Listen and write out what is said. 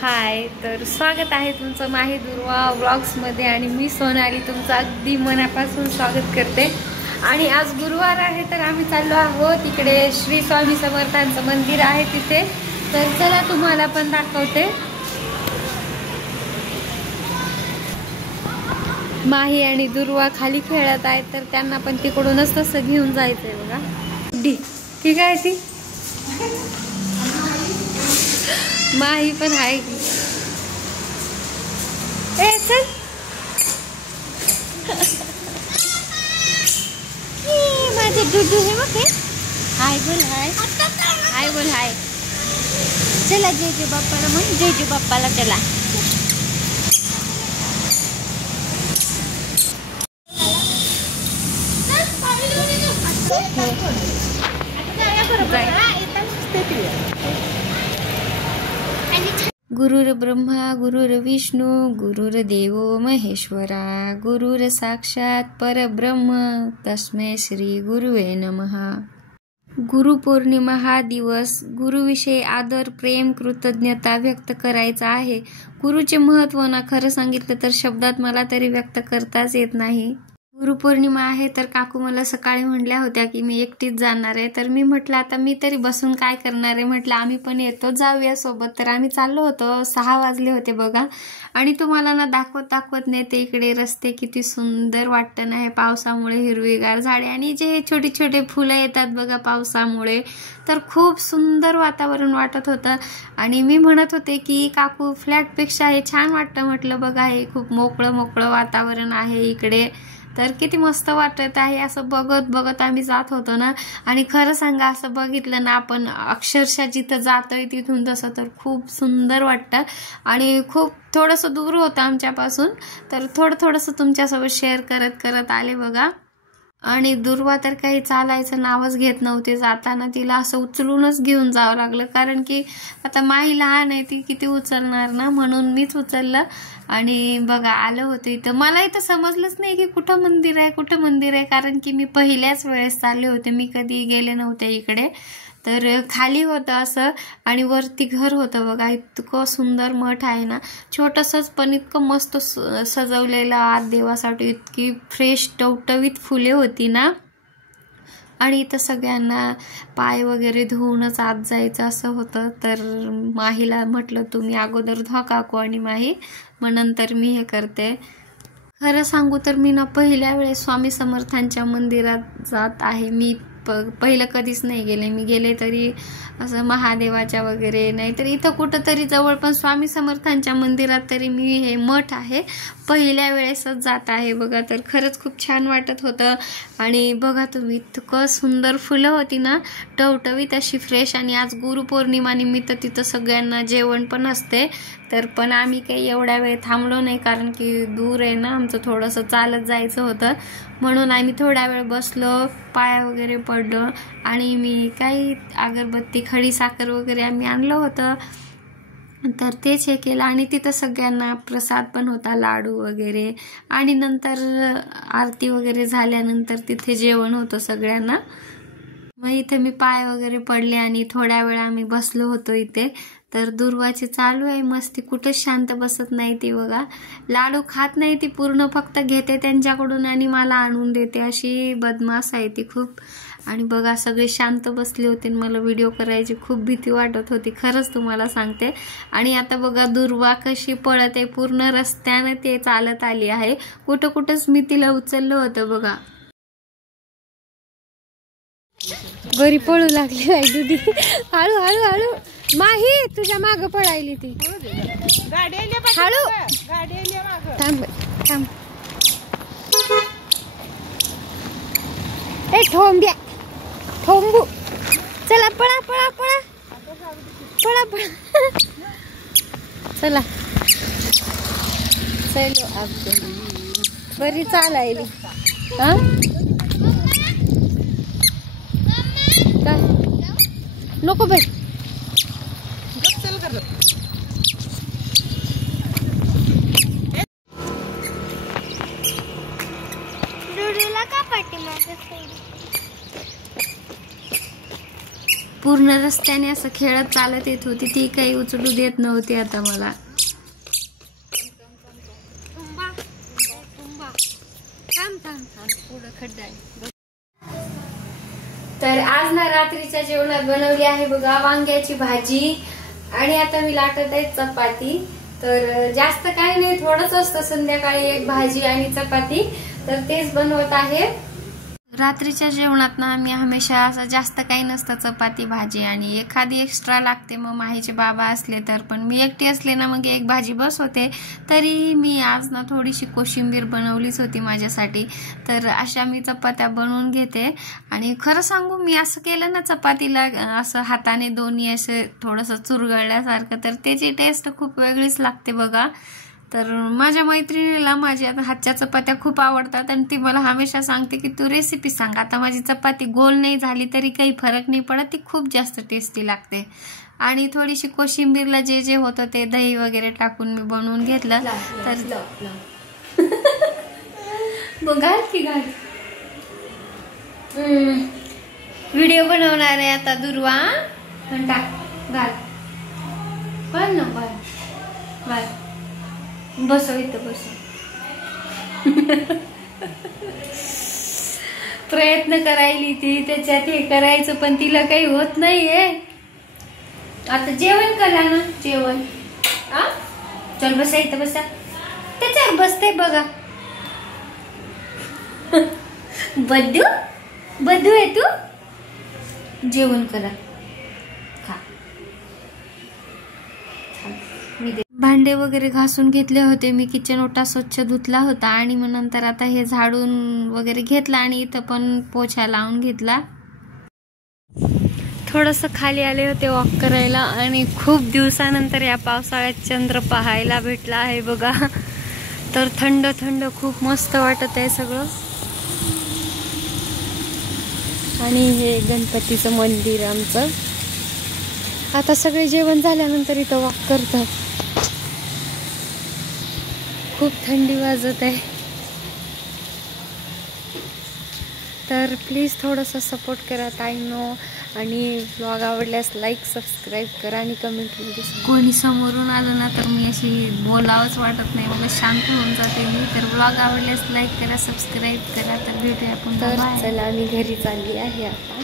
हाय, तर स्वागत आहे तुमचं माही दुर्वा व्लॉग्समध्ये आणि मी सोनाली तुमचं अगदी मनापासून स्वागत करते। आणि आज गुरुवार आहे तर आम्ही चाललो आहोत इकडे श्री स्वामी समर्थांचं मंदिर आहे तिथे। तर चला तुम्हाला पण दाखवते। माही आणि दुर्वा खाली खेळत आहेत तर त्यांना पण तिकडूनच तसं घेऊन जायचंय बघा। ठीक आहे ती माही पण आहे की ए चल माझे दुधू हे बघ हाय बोल हाय बोल हाय। चला जय जय बाप्पाला म्हण, जय जय बाप्पाला चला। गुरुर ब्रह्मा गुरुर विष्णू गुरुर्देवो महेश्वरा गुरुर साक्षात परब्रह्म तस्मै श्री गुरुवे नमः। गुरुपौर्णिमा हा दिवस गुरुविषयी आदर प्रेम कृतज्ञता व्यक्त करायचा आहे। गुरुचे महत्त्व ना खरं सांगितलं तर शब्दात मला तरी व्यक्त करताच येत नाही। गुरुपौर्णिमा आहे तर काकू मला सकाळी म्हटल्या होत्या की मी एकटीच जाणार आहे। तर मी म्हटलं आता मी तरी बसून काय करणार आहे, म्हटलं आम्ही पण येतो जाऊया सोबत। तर आम्ही चाललो होतो, 6 वाजले होते बघा। आणि तुम्हाला ना दाखवत नेते इकडे रस्ते किती सुंदर वाटतं ना हे पावसामुळे, हिरवीगार झाडे आणि जे छोटी छोटे फुलं येतात बघा पावसामुळे, तर खूप सुंदर वातावरण वाटत होतं। आणि मी म्हणत होते की काकू फ्लॅटपेक्षा हे छान वाटतं, म्हटलं बघा हे खूप मोकळं वातावरण आहे इकडे, तर किती मस्त वाटत आहे। असं बघत आम्ही जात होतो ना। आणि खरं सांगा असं बघितलं ना आपण अक्षरशः जिथं जातोय तिथून तसं तर खूप सुंदर वाटतं। आणि खूप थोडंसं दूर होतं आमच्यापासून, तर थोडंसं तुमच्यासोबत शेअर करत आले बघा। आणि दुर्वा तर काही चालायचं नावच घेत नव्हते, जाताना तिला असं उचलूनच घेऊन जावं लागलं, कारण की आता माही लहान आहे ती किती उचलणार ना, म्हणून मीच उचललं। आणि बघा आलं होतं इथं, मला इथं समजलंच नाही की कुठं मंदिर आहे, कारण की मी पहिल्याच वेळेस चालले होते, मी कधी गेले नव्हते इकडे। तर खाली होतं असं आणि वरती घर होतं बघा। इतकं सुंदर मठ आहे ना, छोटंसंच पण इतकं मस्त सजवलेलं आत देवासाठी, इतकी फ्रेश टवटवीत फुले होती ना। आणि इथं सगळ्यांना पाय वगैरे धुवूनच आत जायचं असं होतं। तर माहीला म्हटलं तुम्ही अगोदर धुवा काकू आणि माही, मग नंतर मी हे करते। खरं सांगू तर मी ना पहिल्या वेळेस स्वामी समर्थांच्या मंदिरात जात आहे। मी पहिलं कधीच नाही गेले, मी गेले तरी असं महादेवाच्या वगैरे, नाही तर इथं कुठं तरी जवळ, पण स्वामी समर्थांच्या मंदिरात तरी मी हे मठ आहे पहिल्या वेळेसच जात आहे बघा। तर खरंच खूप छान वाटत होतं। आणि बघा तुम्ही इतकं सुंदर फुलं होती ना, टवटवीत अशी फ्रेश। आणि आज गुरुपौर्णिमा निमित्त तिथं सगळ्यांना जेवण पण असते, तर पण आम्ही काही एवढ्या वेळ थांबलो नाही, कारण की दूर आहे ना आमचं, थोडंसं चालत जायचं होतं, म्हणून आम्ही थोड्या वेळ बसलो, पाय वगैरे पडलो। आणि मी काही अगरबत्ती खडी साखर वगैरे आम्ही आणलं होतं, तर तेच हे केलं। आणि तिथं सगळ्यांना प्रसाद पण होता, लाडू वगैरे। आणि नंतर आरती वगैरे झाल्यानंतर तिथे जेवण होतं सगळ्यांना। मग इथे मी पाय वगैरे पडले आणि थोड्या वेळ आम्ही बसलो होतो इथे। तर दुर्वाची चालू आहे मस्ती, कुठंच शांत बसत नाही ती बघा। लाडू खात नाही ती पूर्ण, फक्त घेते त्यांच्याकडून आणि मला आणून देते, अशी बदमाश आहे ती खूप। आणि बघा सगळे शांत बसले होते, मला व्हिडिओ करायची खूप भीती वाटत होती, खरंच तुम्हाला सांगते। आणि आता बघा दुर्वा कशी पळत आहे, पूर्ण रस्त्याने ते चालत आली आहे, कुठंच मी तिला उचललं होतं बघा। बरी पळू लागली आहे दुधी, हळू माही तुझ्या माग पळायली ती, हळू थांब ए ठोंबू चला पळा चला चलो बरी चालायली। काय नको बाई, पूर्ण रस्त्याने असं खेळत चालत येत होती, ती काही उचलू देत नव्हती आता मला. तर आज ना रात्रीच्या जेवणात बनवली आहे बघा वांग्याची भाजी आणि आता मी लाटत आहे चपाती. तर जास्त काही नाही, थोडंच असतं संध्याकाळी एक भाजी आणि चपाती, तर तेच बनवत आहे. रात्रीच्या जेवणात ना आम्ही हमेशा असं जास्त काही नसतं, चपाती भाजी आणि एखादी एक्स्ट्रा लागते. मग माहीचे बाबा असले तर, पण मी एकटी असले ना मग एक भाजी बस होते. तरी मी आज ना थोडीशी कोशिंबीर बनवलीच होती माझ्यासाठी. तर अशा मी चपात्या बनवून घेते. आणि खरं सांगू, मी असं केलं ना चपातीला असं हाताने दोन्ही असं थोडंसं चुरगळल्यासारखं, तर त्याची टेस्ट खूप वेगळीच लागते बघा. तर माझ्या मैत्रिणीला माझ्या हातच्या चपात्या खूप आवडतात आणि ती मला हमेशा सांगते की तू रेसिपी सांग. आता माझी चपाती गोल नाही झाली तरी काही फरक नाही पडत, ती खूप जास्त टेस्टी लागते. आणि थोडीशी कोशिंबीरला जे जे होतं ते दही वगैरे टाकून मी बनवून घेतलं. तर बघा की घाल व्हिडिओ बनवणार आहे आता दुर्वा. टाक घाल पण ना घाल बसव इथं बसव. प्रयत्न करायली ती त्याच्यात हे करायचं, पण तिला काही होत नाहीये. आता जेवण करा ना, जेवण. चल बसा इथं बसा, त्याच्यावर बसते बघा. बद्दू बद्दू आहे तू, जेवण करा. भांडे वगैरे घासून घेतले होते मी, किचन ओटा स्वच्छ धुतला होता आणि मग नंतर आता हे झाडून वगैरे घेतलं आणि इथं पण पोछा लावून घेतला. थोडंसं खाली आले होते वॉक करायला आणि खूप दिवसानंतर या पावसाळ्यात चंद्र पाहायला भेटला आहे बघा. तर थंड थंड खूप मस्त वाटत आहे सगळं. आणि हे गणपतीचं मंदिर आमचं. आता सगळे जेवण झाल्यानंतर इथं वॉक करतात. खूप थंडी वाजत आहे. तर प्लीज थोडंसं सपोर्ट करा ताईंनो, आणि व्लॉग आवडल्यास लाईक सबस्क्राईब करा आणि कमेंटमध्ये. कोणी समोरून आलं ना तर मी अशी बोलावंच वाटत नाही, मला शांत होऊन जाते मी. तर व्लॉग आवडल्यास लाईक करा, सबस्क्राईब करा. तर भेटूया आपण. तर चला मी घरी चालली आहे आता.